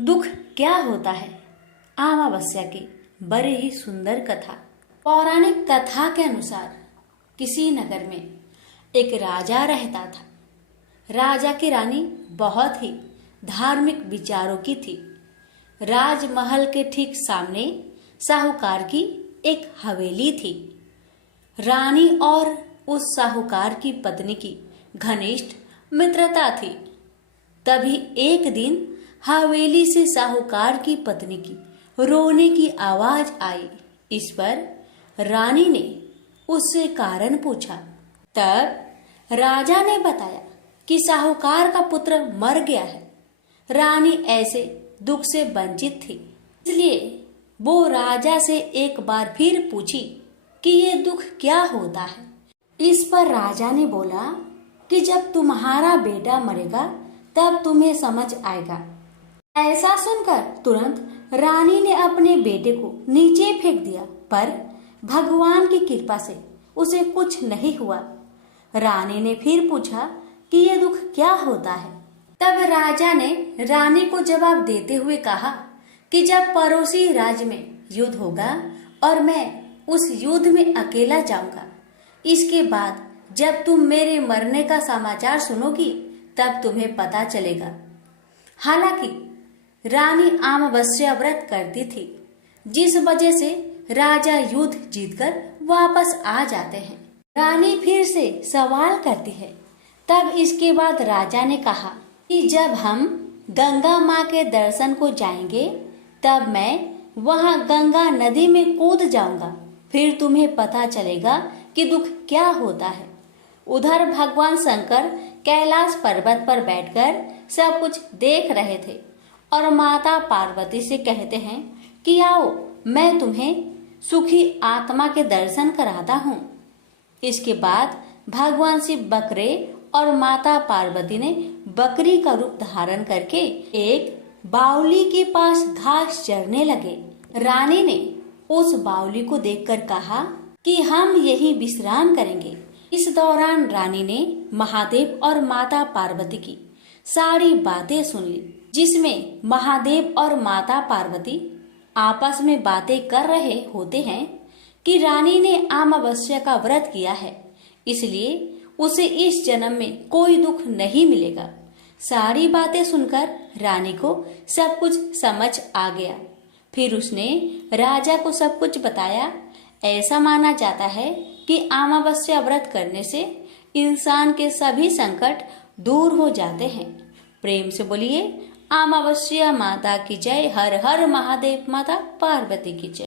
दुख क्या होता है? अमावस्या की बड़ी ही सुंदर कथा। पौराणिक कथा के अनुसार किसी नगर में एक राजा रहता था। राजा की रानी बहुत ही धार्मिक विचारों की थी। राजमहल के ठीक सामने साहूकार की एक हवेली थी। रानी और उस साहूकार की पत्नी की घनिष्ठ मित्रता थी। तभी एक दिन हवेली से साहूकार की पत्नी की रोने की आवाज आई। इस पर रानी ने उससे कारण पूछा। तब राजा ने बताया कि साहूकार का पुत्र मर गया है। रानी ऐसे दुख से वंचित थी, इसलिए वो राजा से एक बार फिर पूछी कि ये दुख क्या होता है। इस पर राजा ने बोला कि जब तुम्हारा बेटा मरेगा तब तुम्हें समझ आएगा। ऐसा सुनकर तुरंत रानी ने अपने बेटे को नीचे फेंक दिया, पर भगवान की कृपा से उसे कुछ नहीं हुआ। रानी ने फिर पूछा कि यह दुख क्या होता है। तब राजा ने रानी को जवाब देते हुए कहा कि जब पड़ोसी राज्य में युद्ध होगा और मैं उस युद्ध में अकेला जाऊंगा, इसके बाद जब तुम मेरे मरने का समाचार सुनोगी तब तुम्हें पता चलेगा। हालांकि रानी अमावस्या व्रत करती थी, जिस वजह से राजा युद्ध जीतकर वापस आ जाते हैं। रानी फिर से सवाल करती है। तब इसके बाद राजा ने कहा कि जब हम गंगा माँ के दर्शन को जाएंगे तब मैं वहाँ गंगा नदी में कूद जाऊंगा, फिर तुम्हें पता चलेगा कि दुख क्या होता है। उधर भगवान शंकर कैलाश पर्वत पर बैठकर सब कुछ देख रहे थे और माता पार्वती से कहते हैं कि आओ, मैं तुम्हें सुखी आत्मा के दर्शन कराता हूँ। इसके बाद भगवान शिव बकरे और माता पार्वती ने बकरी का रूप धारण करके एक बावली के पास घास चरने लगे। रानी ने उस बावली को देखकर कहा कि हम यहीं विश्राम करेंगे। इस दौरान रानी ने महादेव और माता पार्वती की सारी बातें सुन ली, जिसमें महादेव और माता पार्वती आपस में बातें कर रहे होते हैं कि रानी ने अमावस्या का व्रत किया है, इसलिए उसे इस जन्म में कोई दुख नहीं मिलेगा। सारी बातें सुनकर रानी को सब कुछ समझ आ गया। फिर उसने राजा को सब कुछ बताया। ऐसा माना जाता है कि अमावस्या व्रत करने से इंसान के सभी संकट दूर हो जाते हैं। प्रेम से बोलिए अमावस्या माता की जय। हर हर महादेव। माता पार्वती की जय।